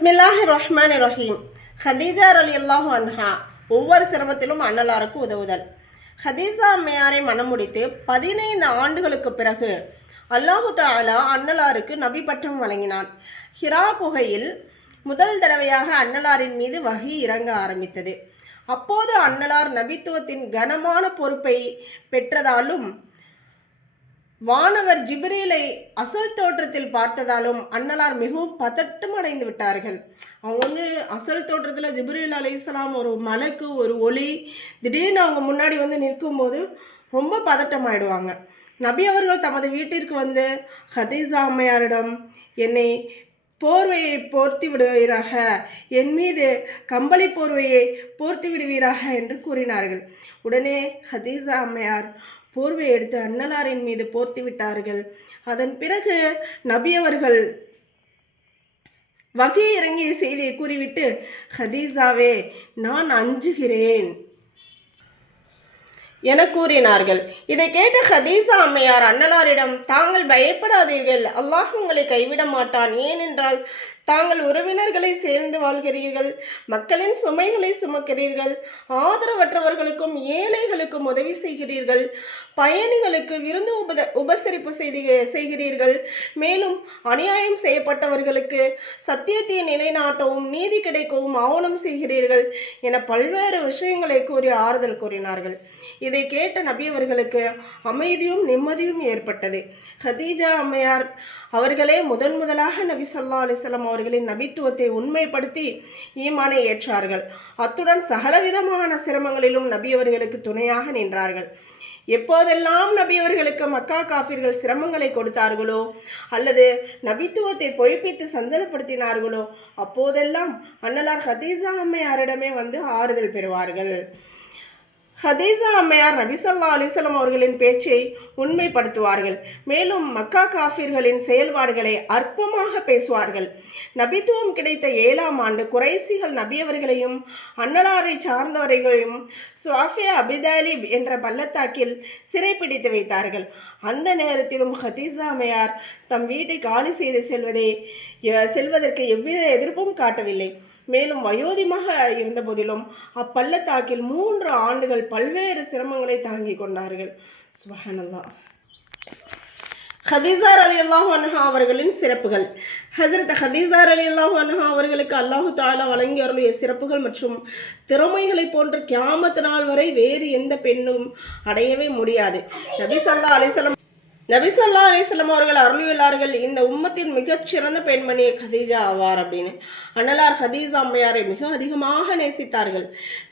பிஸ்மில்லாஹிர் ரஹ்மானிர் ரஹீம். ஹதீஜா ரலியல்லாஹு அன்ஹா ஒவ்வொரு சிரமத்திலும் அன்னலாருக்கு உதவுதல். ஹதீஜா அம்மையாரை மணமுடித்து 15 ஆண்டுகளுக்கு பிறகு அல்லாஹு தஆலா அன்னலாருக்கு நபி பட்டம் வழங்கினான். ஹிரா குகையில் முதல் தடவையாக அன்னலாரின் மீது வஹி இறங்க ஆரம்பித்தது. அப்போது அன்னலார் நபித்துவத்தின் கனமான பொறுப்பை பெற்றதாலும் வானவர் ஜிப்ரீலை அசல் தோற்றத்தில் பார்த்ததாலும் அன்னலார் மிகவும் பதட்டம் அடைந்து விட்டார்கள். அவங்க அசல் தோற்றத்தில் ஜிப்ரீல் அலைஹிஸ்ஸலாம் ஒரு மலக்கு, ஒரு ஒளி திடீர்னு அவங்க முன்னாடி நிற்கும்போது ரொம்ப பதட்டம் ஆயிடுவாங்க. நபி அவர்கள் தமது வீட்டிற்கு வந்து ஹதீஜா அம்மையாரிடம், என்னை போர்வையை போர்த்தி விடுவீராக, என் மீது கம்பளி போர்வையை போர்த்தி விடுவீராக என்று கூறினார்கள். உடனே ஹதீஜா அம்மையார் போர்வை எடுத்து அன்னலாரின் மீது போர்த்தி விட்டார்கள். அதன் பிறகு நபி அவர்கள் வகி இறங்கிய செய்தியை கூறிவிட்டு, ஹதீஜாவே, நான் அஞ்சுகிறேன் என கூறினார்கள். இதை கேட்ட ஹதீஜா அம்மையார் அன்னலாரிடம், தாங்கள் பயப்படாதீர்கள், அல்லாஹ் உங்களை கைவிட மாட்டான். ஏனென்றால் தாங்கள் உறவினர்களை சேர்ந்து வாழ்கிறீர்கள், மக்களின் சுமைகளை சுமக்கிறீர்கள், ஆதரவற்றவர்களுக்கும் ஏழைகளுக்கும் உதவி செய்கிறீர்கள், பயணிகளுக்கு விருந்து உபசரிப்பு செய்கிறீர்கள், மேலும் அநியாயம் செய்யப்பட்டவர்களுக்கு சத்தியத்தை நிலைநாட்டவும் நீதி கிடைக்கவும் ஆவணம் செய்கிறீர்கள் என பல்வேறு விஷயங்களை கூறி ஆறுதல் கூறினார்கள். இதை கேட்ட நபி அவர்களுக்கு அமைதியும் நிம்மதியும் ஏற்பட்டது. ஹதீஜா அம்மையார் அவர்களே முதலாக நபி ஸல்லல்லாஹு அலைஹி வஸல்லம் அவர்களின் நபித்துவத்தை உண்மைப்படுத்தி ஈமானை ஏற்றார்கள். அத்துடன் சகலவிதமான சிரமங்களிலும் நபி அவர்களுக்கு துணையாக நின்றார்கள். எப்போதெல்லாம் நபி அவர்களுக்கு மக்கா காஃபிர்கள் சிரமங்களை கொடுத்தார்களோ அல்லது நபித்துவத்தை பொய்ப்பித்து சந்தனப்படுத்தினார்களோ அப்போதெல்லாம் அன்னலார் ஹதீஜா அம்மையாரிடமே ஆறுதல் பெறுவார்கள். ஹதீஜா அம்மையார் நபி ஸல்லல்லாஹு அலைஹி வஸல்லம் அவர்களின் பேச்சை உண்மைப்படுத்துவார்கள். மேலும் மக்கா காஃபிர்களின் செயல்பாடுகளை அற்பமாக பேசுவார்கள். நபித்துவம் கிடைத்த 7ஆம் ஆண்டு குறைசிகள் நபி அவர்களையும் அன்னலாரை சார்ந்தவர்களையும் சுவாஃபியா அபிதாலிப் என்ற பள்ளத்தாக்கில் சிறைப்பிடித்து வைத்தார்கள். அந்த நேரத்திலும் ஹதீஜா அம்மையார் தம் வீட்டை காலி செய்து செல்வதற்கு எவ்வித எதிர்ப்பும் காட்டவில்லை. மேலும் வயோதிகமாக இருந்த போதிலும் அப்பள்ளத்தாக்கில் 3 ஆண்டுகள் பல்வேறு சிரமங்களை தாங்கிக் கொண்டார்கள். சுப்ஹானல்லாஹ். ஹதீஜா ரலியல்லாஹு அன்ஹா அவர்களின் சிறப்புகள். ஹஜ்ரத் ஹதீஜா ரலியல்லாஹு அன்ஹா அவர்களுக்கு அல்லாஹு தஆலா வழங்கி அருளிய சிறப்புகள் மற்றும் திறமைகளை போன்று கியாமத் நாள் வரை வேறு எந்த பெண்ணும் அடையவே முடியாது. நபி ஸல்லல்லாஹு அலைஹி வஸல்லம் அவர்கள் அருளியுள்ளார்கள், இந்த உம்மத்தின் மிகச்சிறந்த பெண்மணி ஹதீஜா ஆவார் அப்படின்னு. அன்னலார் ஹதீஜா அம்மையாரை மிக அதிகமாக நேசித்தார்கள்.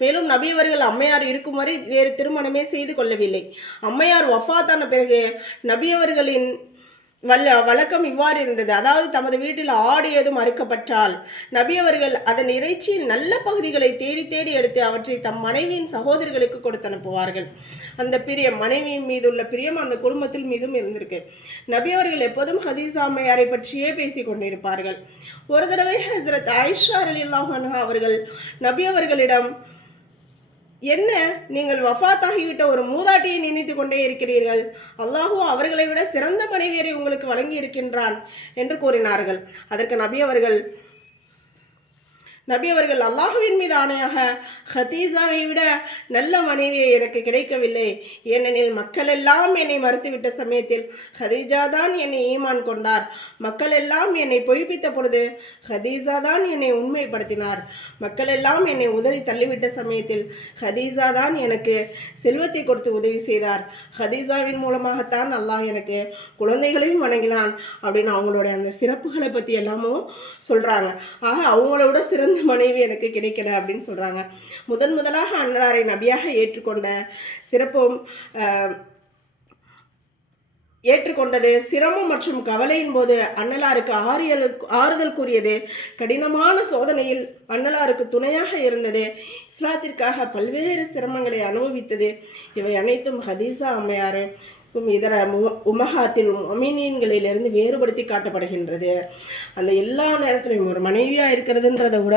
மேலும் நபி அவர்கள் அம்மையார் இருக்கும் வரை வேறு திருமணமே செய்து கொள்ளவில்லை. அம்மையார் வஃபாத்தான பிறகு நபி அவர்களின் வழக்கம் இவ்வாறு இருந்தது. அதாவது தமது வீட்டில் ஆடு ஏதும் அறுக்கப்பட்டால் நபி அவர்கள் அதன் இறைச்சியின் நல்ல பகுதிகளை தேடி தேடி எடுத்து அவற்றை தம் மனைவியின் சகோதரிகளுக்கு கொடுத்து அனுப்புவார்கள். அந்த பிரியம், மனைவியின் மீது உள்ள பிரியம் அந்த குடும்பத்தில் மீதும் இருந்திருக்கு. நபி அவர்கள் எப்போதும் ஹதீஜா அம்மையாரை பற்றியே பேசி கொண்டிருப்பார்கள். ஒரு தடவை ஹஜ்ரத் ஆயிஷா ரலியல்லாஹு அன்ஹா அவர்கள் நபி அவர்களிடம், என்ன, நீங்கள் வஃபாத்தாகிவிட்ட ஒரு மூதாட்டியை நினைத்து கொண்டே இருக்கிறீர்கள், அல்லாஹு அவர்களை விட சிறந்த மனைவியரை உங்களுக்கு வழங்கி இருக்கின்றான் என்று கூறினார்கள். அதற்கு நபி அவர்கள் அல்லாஹுவின் மீது ஆணையாக, ஹதீஜாவை விட நல்ல மனைவியை எனக்கு கிடைக்கவில்லை. ஏனெனில் மக்கள் எல்லாம் என்னை மறுத்துவிட்ட சமயத்தில் ஹதீஜா தான் என்னை ஈமான் கொண்டார். மக்கள் எல்லாம் என்னை பொய்ப்பித்த பொழுது ஹதீஜா தான் என்னை உண்மைப்படுத்தினார். மக்கள் எல்லாம் என்னை உதறி தள்ளிவிட்ட சமயத்தில் ஹதீஜா தான் எனக்கு செல்வத்தை கொடுத்து உதவி செய்தார். ஹதீஜாவின் மூலமாகத்தான் அல்லாஹ் எனக்கு குழந்தைகளையும் வணங்கினான் அப்படின்னு அவங்களுடைய அந்த சிறப்புகளை பற்றி எல்லாமும் சொல்கிறாங்க. ஆக அவங்களோட சிறந்த மனைவி எனக்கு கிடைக்கல அப்படின்னு சொல்கிறாங்க. முதலாக அன்னலாரை நபியாக ஏற்றுக்கொண்ட சிறப்பும் ஏற்றுக்கொண்டது சிரமம் மற்றும் கவலையின் போது அன்னலாருக்கு ஆறுதல் கூறியது, கடினமான சோதனையில் அன்னலாருக்கு துணையாக இருந்தது, இஸ்லாத்திற்காக பல்வேறு சிரமங்களை அனுபவித்தது. இவை அனைத்தும் ஹதீஜா அம்மையாருக்கும் இதர உம்மஹாத்தில் முஃமினீன்களிலிருந்து வேறுபடுத்தி காட்டப்படுகின்றது. அந்த எல்லா நேரத்திலையும் ஒரு மனைவியாக இருக்கிறதுன்றதை விட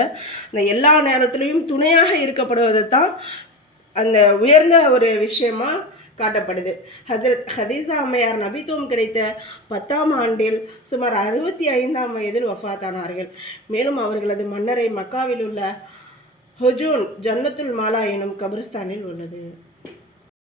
அந்த எல்லா நேரத்திலையும் துணையாக இருக்கப்படுவது தான் அந்த உயர்ந்த ஒரு விஷயமா காட்டப்படுது. ஹசரத் ஹதீஸா அம்மையார் நபித்துவம் கிடைத்த 10ஆம் ஆண்டில் சுமார் 65ஆம் வயதில் வஃபாத்தானார்கள். மேலும் அவர்களது மன்னரை மக்காவில் உள்ள ஹுஜூன் ஜன்னத்துல் மாலா எனும் கபிரிஸ்தானில் உள்ளது.